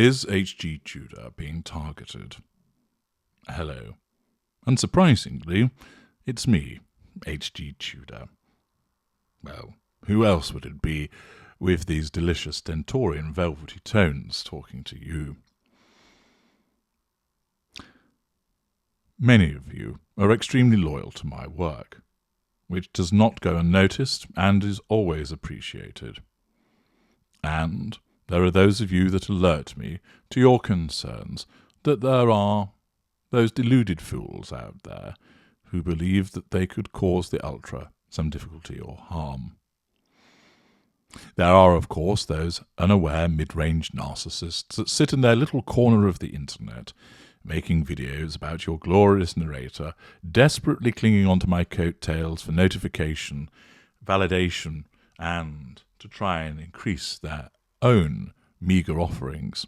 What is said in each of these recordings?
Is HG Tudor being targeted? Hello. Unsurprisingly, it's me, HG Tudor. Well, who else would it be with these delicious stentorian velvety tones talking to you? Many of you are extremely loyal to my work, which does not go unnoticed and is always appreciated. And there are those of you that alert me to your concerns that there are those deluded fools out there who believe that they could cause the Ultra some difficulty or harm. There are, of course, those unaware mid-range narcissists that sit in their little corner of the internet, making videos about your glorious narrator, desperately clinging onto my coattails for notification, validation, and to try and increase their own meagre offerings.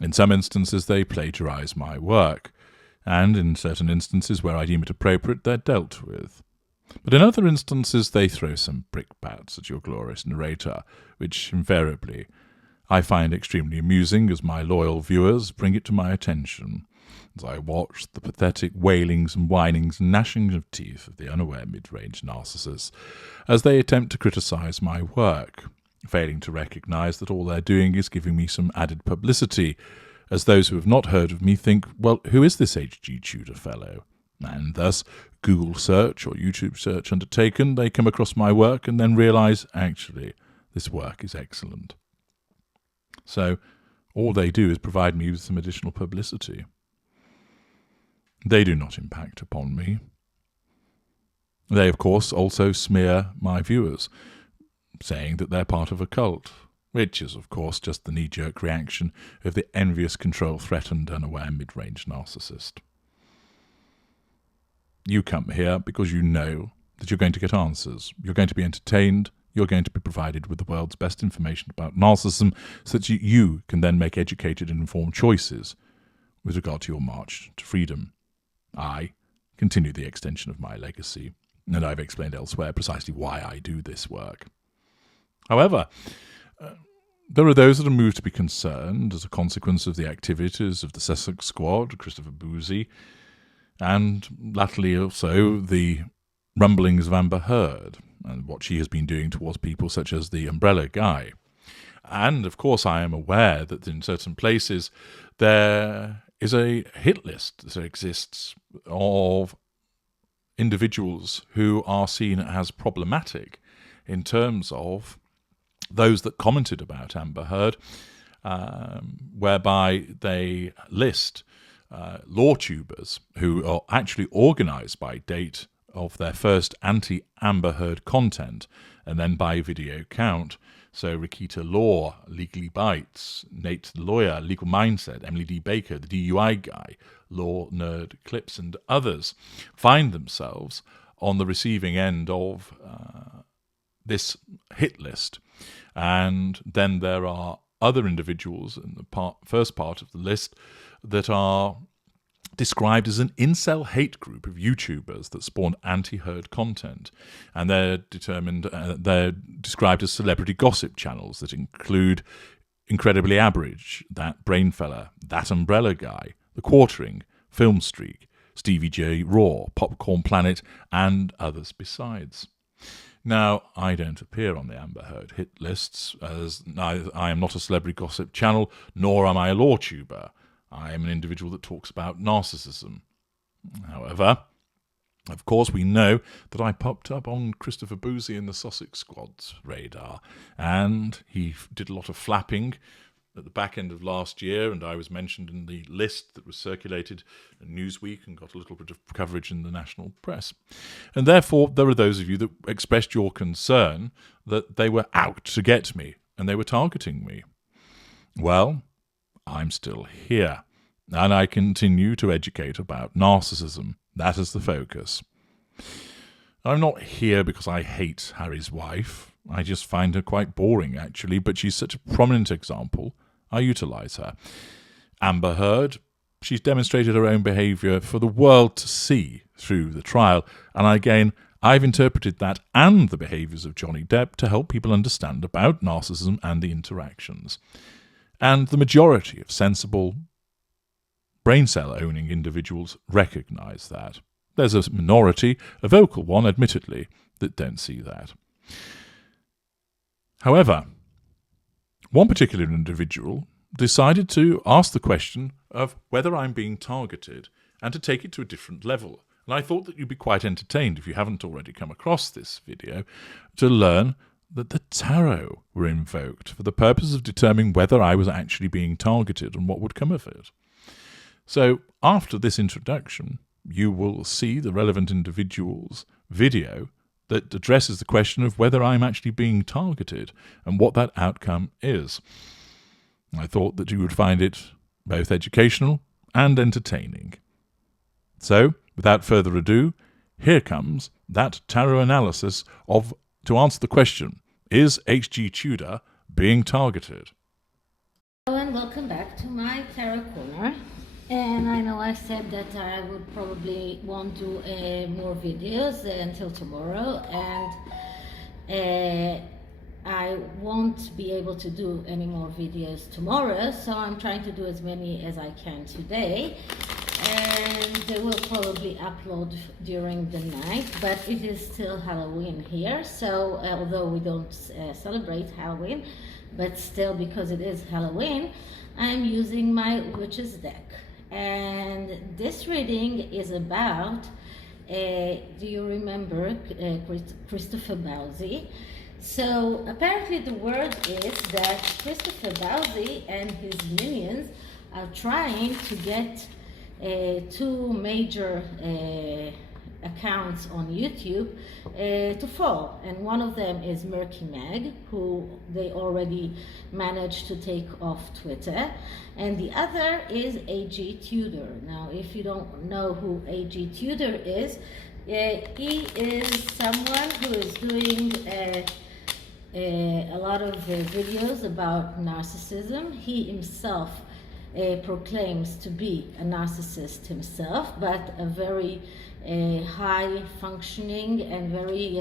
In some instances they plagiarize my work, and in certain instances where I deem it appropriate they're dealt with. But in other instances they throw some brickbats at your glorious narrator, which invariably I find extremely amusing as my loyal viewers bring it to my attention, as I watch the pathetic wailings and whinings and gnashings of teeth of the unaware mid-range narcissists as they attempt to criticize my work, failing to recognize that all they're doing is giving me some added publicity, as those who have not heard of me think, well, who is this HG Tudor fellow? And thus, Google search or YouTube search undertaken, they come across my work and then realize, actually, this work is excellent. So, all they do is provide me with some additional publicity. They do not impact upon me. They, of course, also smear my viewers, saying that they're part of a cult, which is, of course, just the knee-jerk reaction of the envious, control-threatened, unaware mid-range narcissist. You come here because you know that you're going to get answers. You're going to be entertained. You're going to be provided with the world's best information about narcissism so that you can then make educated and informed choices with regard to your march to freedom. I continue the extension of my legacy, and I've explained elsewhere precisely why I do this work. However, there are those that are moved to be concerned as a consequence of the activities of the Sussex Squad, Christopher Boozy, and latterly also the rumblings of Amber Heard and what she has been doing towards people such as the Umbrella Guy. And, of course, I am aware that in certain places there is a hit list that exists of individuals who are seen as problematic in terms of those that commented about Amber Heard, whereby they list lawtubers who are actually organised by date of their first anti-Amber Heard content and then by video count. So Rikita Law, Legally Bites, Nate the Lawyer, Legal Mindset, Emily D. Baker, the DUI Guy, Law Nerd Clips and others find themselves on the receiving end of this hit list. And then there are other individuals in the first part of the list that are described as an incel hate group of YouTubers that spawn anti-Heard content, and they're described as celebrity gossip channels that include Incredibly Average, That Brain Fella, That Umbrella Guy, The Quartering, Film Streak, Stevie J Raw, Popcorn Planet, and others besides. Now, I don't appear on the Amber Heard hit lists, as I am not a celebrity gossip channel, nor am I a lawtuber. I am an individual that talks about narcissism. However, of course, we know that I popped up on Christopher Boozy in the Sussex Squad's radar, and he did a lot of flapping at the back end of last year, and I was mentioned in the list that was circulated in Newsweek and got a little bit of coverage in the national press. And therefore, there are those of you that expressed your concern that they were out to get me and they were targeting me. Well, I'm still here, and I continue to educate about narcissism. That is the focus. I'm not here because I hate Harry's wife. I just find her quite boring, actually, but she's such a prominent example. I utilise her. Amber Heard, she's demonstrated her own behaviour for the world to see through the trial, and again, I've interpreted that and the behaviours of Johnny Depp to help people understand about narcissism and the interactions. And the majority of sensible brain cell owning individuals recognize that. There's a minority, a vocal one admittedly, that don't see that. However, one particular individual decided to ask the question of whether I'm being targeted and to take it to a different level. And I thought that you'd be quite entertained, if you haven't already come across this video, to learn that the tarot were invoked for the purpose of determining whether I was actually being targeted and what would come of it. So after this introduction, you will see the relevant individual's video that addresses the question of whether I'm actually being targeted and what that outcome is. I thought that you would find it both educational and entertaining. So, without further ado, here comes that tarot analysis to answer the question, is HG Tudor being targeted? Hello and welcome back to my tarot corner. And I know I said that I would probably won't do more videos until tomorrow, and I won't be able to do any more videos tomorrow, so I'm trying to do as many as I can today, and they will probably upload during the night. But it is still Halloween here, so although we don't celebrate Halloween, but still, because it is Halloween, I'm using my Witch's deck. And this reading is about, do you remember Christopher Bowsey? So apparently the word is that Christopher Bowsey and his minions are trying to get two major accounts on YouTube to fall, and one of them is Murky Mag, who they already managed to take off Twitter, and the other is HG Tudor. Now, if you don't know who HG Tudor is, he is someone who is doing a lot of videos about narcissism. He himself proclaims to be a narcissist himself, but a very high functioning and very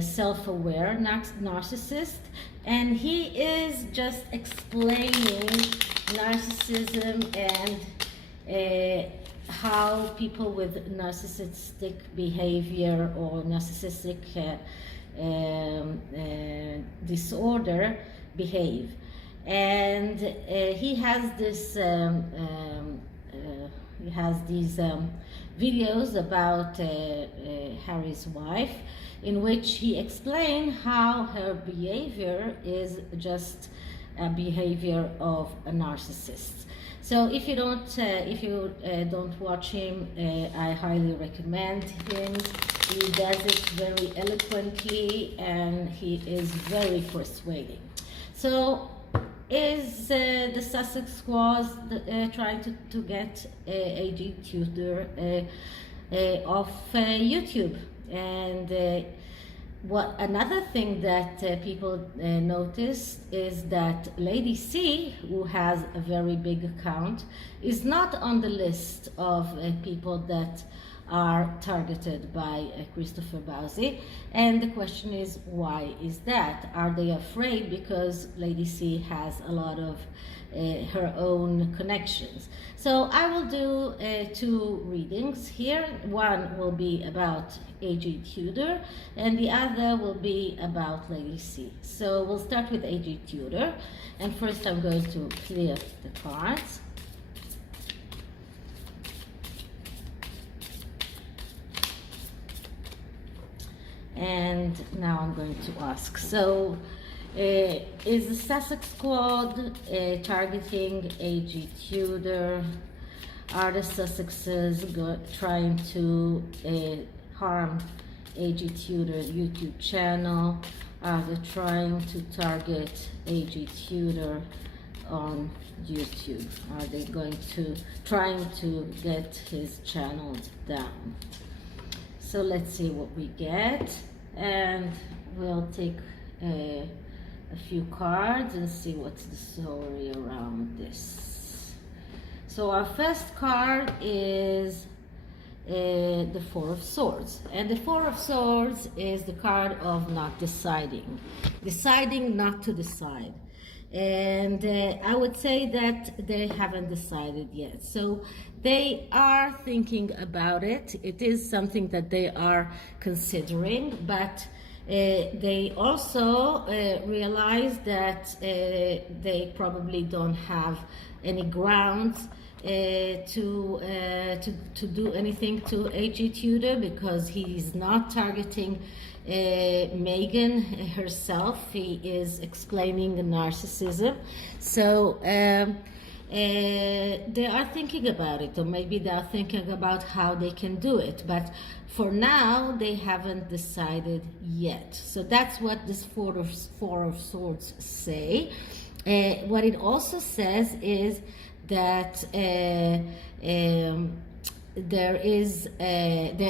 self-aware narcissist, and he is just explaining narcissism and how people with narcissistic behavior or narcissistic disorder behave. And he has this these videos about Harry's wife, in which he explained how her behavior is just a behavior of a narcissist. So if you don't watch him, I highly recommend him. He does it very eloquently and he is very persuading. So is the Sussex Squad trying to get HG Tudor off YouTube? And what another thing that people noticed is that Lady C, who has a very big account, is not on the list of people that are targeted by Christopher Bowsey. And the question is, why is that? Are they afraid because Lady C has a lot of her own connections? So I will do two readings here. One will be about HG Tudor and the other will be about Lady C. So we'll start with HG Tudor, and first I'm going to clear the cards. And now I'm going to ask, so is the Sussex Squad targeting HG Tudor? Are the Sussexes trying to harm HG Tudor's YouTube channel? Are they trying to target HG Tudor on YouTube? Are they trying to get his channel down? So let's see what we get, and we'll take a few cards and see what's the story around this. So our first card is the Four of Swords, and the Four of Swords is the card of not deciding not to decide. And I would say that they haven't decided yet. So they are thinking about it. It is something that they are considering, but they also realize that they probably don't have any grounds to do anything to HG Tudor, because he's not targeting Megan herself. He is explaining the narcissism. So they are thinking about it, or maybe they are thinking about how they can do it, but for now they haven't decided yet. So that's what this Four of Swords say. What it also says is that they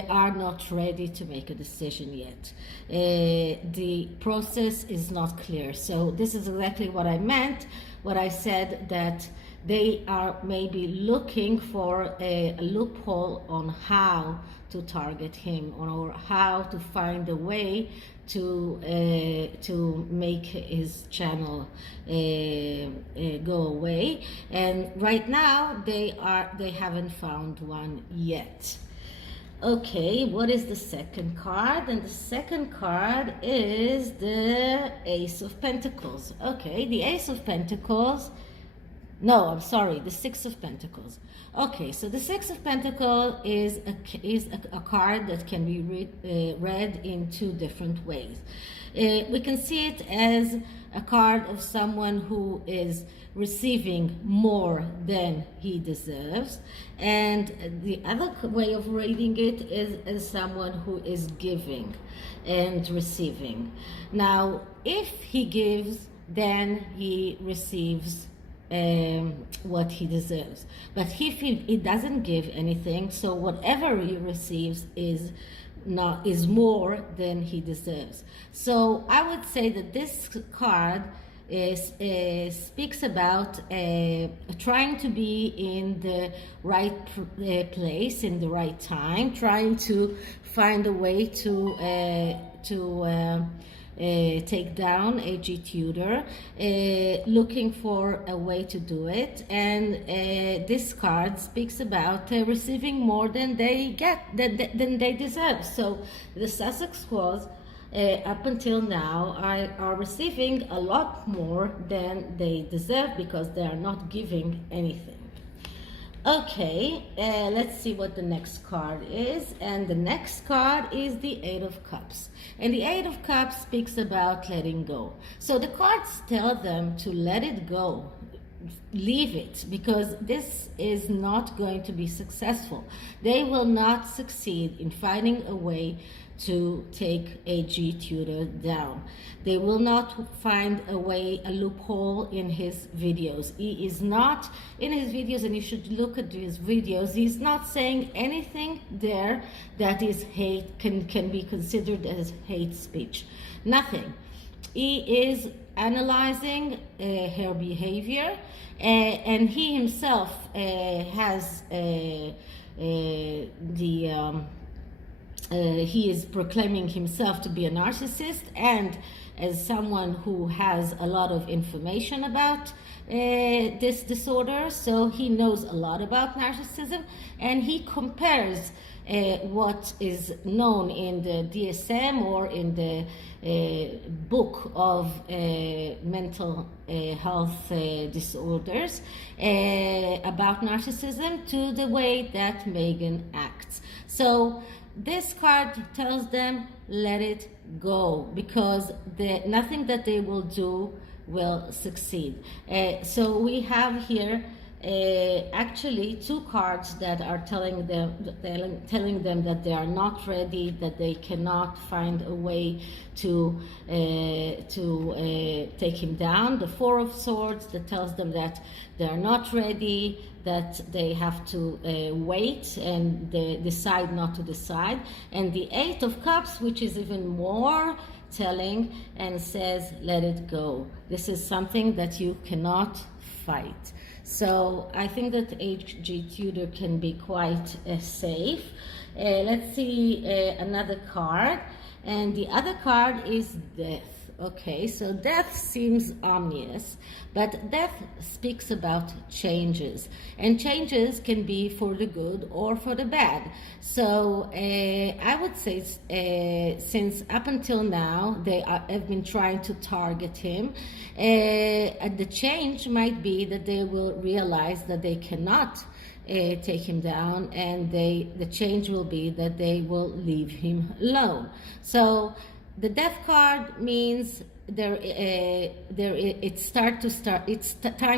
are not ready to make a decision yet. The process is not clear. So this is exactly what I meant, what I said, that they are maybe looking for a loophole on how to target him, or how to find a way to make his channel go away. And right now they haven't found one yet. Okay, what is the second card? And the second card is the Ace of Pentacles. Okay, the Ace of Pentacles. No, I'm sorry, the Six of Pentacles. Okay, so the Six of Pentacles is a card that can be read in two different ways. We can see it as a card of someone who is receiving more than he deserves, and the other way of reading it is as someone who is giving and receiving. Now, if he gives, then he receives what he deserves. But if he doesn't give anything, so whatever he receives is more than he deserves. So I would say that this card speaks about trying to be in the right place in the right time, trying to find a way to take down HG Tudor, looking for a way to do it. And this card speaks about receiving more than they get, than they deserve. So the Sussex Squaws up until now are receiving a lot more than they deserve, because they are not giving anything. Okay, let's see what the next card is. And the next card is the Eight of Cups. And the Eight of Cups speaks about letting go. So the cards tell them to let it go, leave it, because this is not going to be successful. They will not succeed in finding a way to take HG Tudor down. They will not find a way, a loophole in his videos. He is not in his videos, and you should look at his videos. He's not saying anything there that is hate, can be considered as hate speech. Nothing. He is analyzing her behavior, and he himself has he is proclaiming himself to be a narcissist, and as someone who has a lot of information about this disorder. So he knows a lot about narcissism, and he compares what is known in the DSM or in the book of mental health disorders about narcissism to the way that Megan acts. So this card tells them, let it go, because nothing that they will do will succeed. So we have here actually two cards that are telling them that they are not ready, that they cannot find a way to take him down. The Four of Swords that tells them that they are not ready, that they have to wait and decide not to decide. And the Eight of Cups, which is even more telling, and says, let it go. This is something that you cannot fight. So I think that HG Tudor can be quite safe. Let's see another card. And the other card is Death. Okay, so death seems ominous, but death speaks about changes, and changes can be for the good or for the bad. So I would say, since up until now they have been trying to target him, the change might be that they will realize that they cannot take him down, and the change will be that they will leave him alone. So the death card means it's time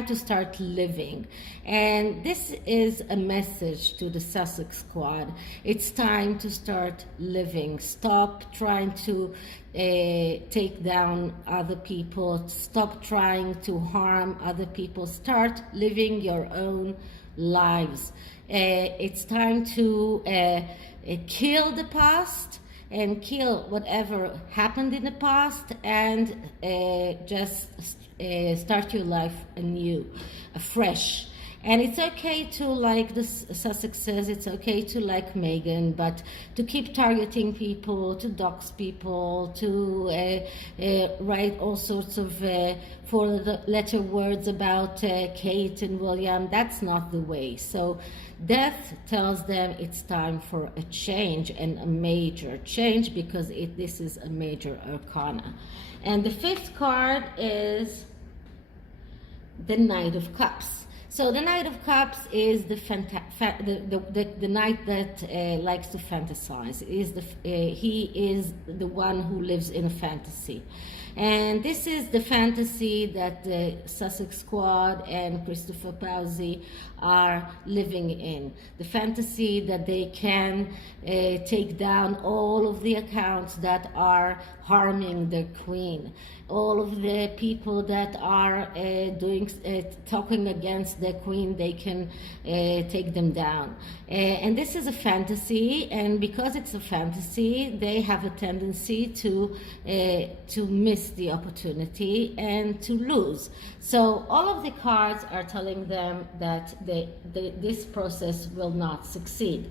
to start living, and this is a message to the Sussex squad. It's time to start living. Stop trying to take down other people. Stop trying to harm other people. Start living your own lives. It's time to kill the past and kill whatever happened in the past, and just start your life anew, afresh. And it's okay to, like the Sussex says, it's okay to like Meghan, but to keep targeting people, to dox people, to write all sorts of four-letter words about Kate and William, that's not the way. So death tells them it's time for a change, and a major change, because this is a major arcana. And the fifth card is the Knight of Cups. So the Knight of Cups is the knight that likes to fantasize. He is the one who lives in a fantasy. And this is the fantasy that the Sussex squad and Christopher Pawsey are living in. The fantasy that they can take down all of the accounts that are harming their queen, all of the people that are talking against their queen, they can take them down. And this is a fantasy, and because it's a fantasy, they have a tendency to miss the opportunity and to lose. So all of the cards are telling them that this process will not succeed.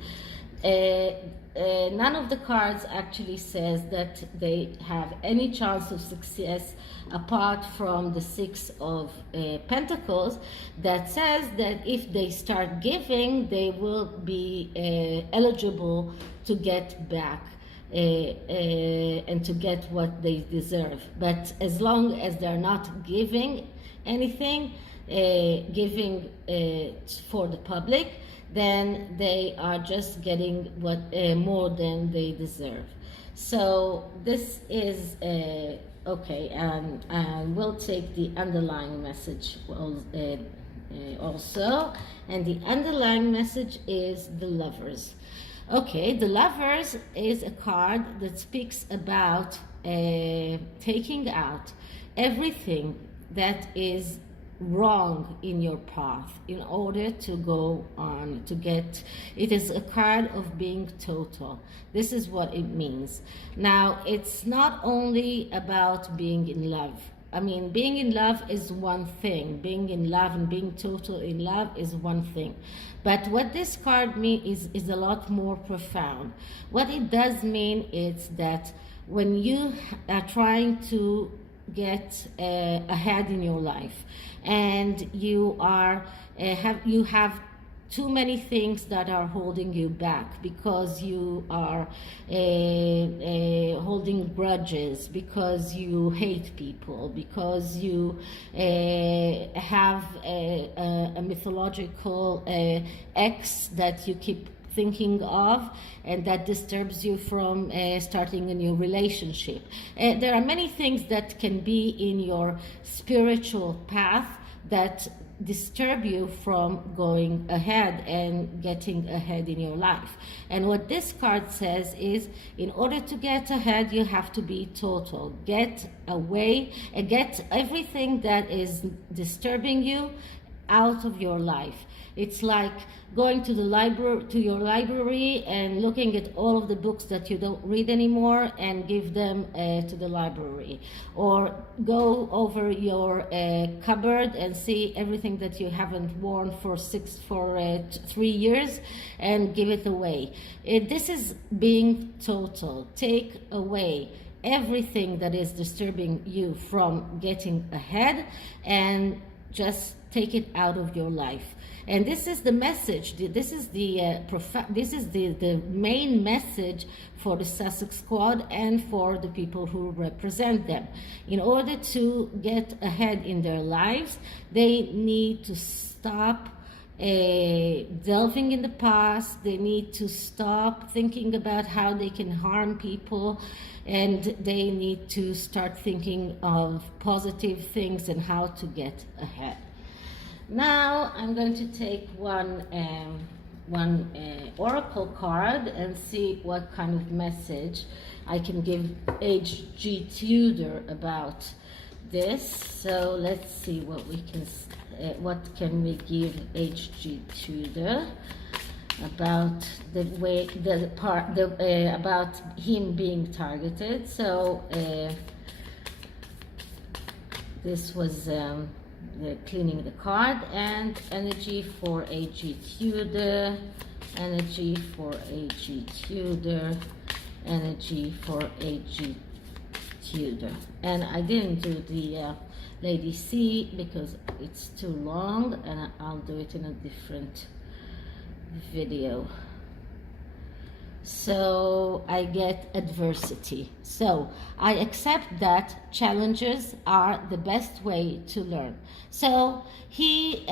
None of the cards actually says that they have any chance of success, apart from the Six of Pentacles, that says that if they start giving, they will be eligible to get back and to get what they deserve. But as long as they're not giving anything, giving for the public, then they are just getting what more than they deserve. So this is okay, and we'll take the underlying message also, and the underlying message is the Lovers. Okay, the Lovers is a card that speaks about taking out everything that is wrong in your path in order to go on, to get. It is a card of being total. This is what it means. Now, it's not only about being in love. I mean, being in love is one thing. Being in love and being total in love is one thing. But what this card means is a lot more profound. What it does mean is that when you are trying to get ahead in your life, and you have too many things that are holding you back, because you are holding grudges, because you hate people, because you have a mythological ex that you keep thinking of, and that disturbs you from starting a new relationship. There are many things that can be in your spiritual path that disturb you from going ahead and getting ahead in your life. And what this card says is, in order to get ahead, you have to be total. Get away and get everything that is disturbing you out of your life. It's like going to your library and looking at all of the books that you don't read anymore and give them to the library, or go over your cupboard and see everything that you haven't worn for 3 years and give it away. This is being total. Take away everything that is disturbing you from getting ahead and just take it out of your life. And this is the message. This is the main message for the Sussex Squad and for the people who represent them. In order to get ahead in their lives, they need to stop delving in the past. They need to stop thinking about how they can harm people, and they need to start thinking of positive things and how to get ahead. Now I'm going to take one oracle card and see what kind of message I can give HG Tudor about this. So let's see what we can what can we give HG Tudor about the way about him being targeted. So this was cleaning the card, and energy for HG Tudor, energy for HG Tudor, energy for HG Tudor. And I didn't do the Lady C because it's too long, and I'll do it in a different video. So I get adversity. So I accept that challenges are the best way to learn. So he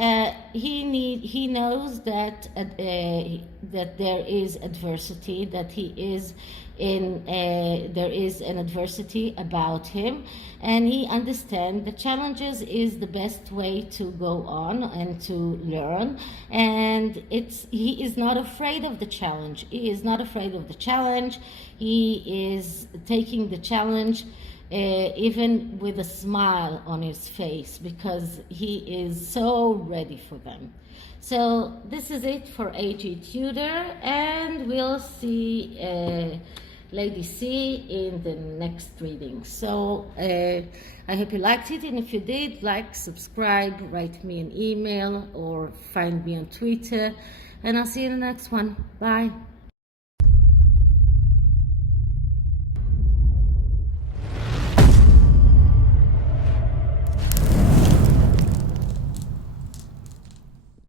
knows that that there is adversity, that he is in there is an adversity about him, and he understands the challenges is the best way to go on and to learn. And he is not afraid of the challenge. He is not afraid of the challenge. He is taking the challenge even with a smile on his face, because he is so ready for them. So this is it for HG Tudor, and we'll see Lady C in the next reading. So I hope you liked it, and if you did, like, subscribe, write me an email, or find me on Twitter, and I'll see you in the next one. Bye.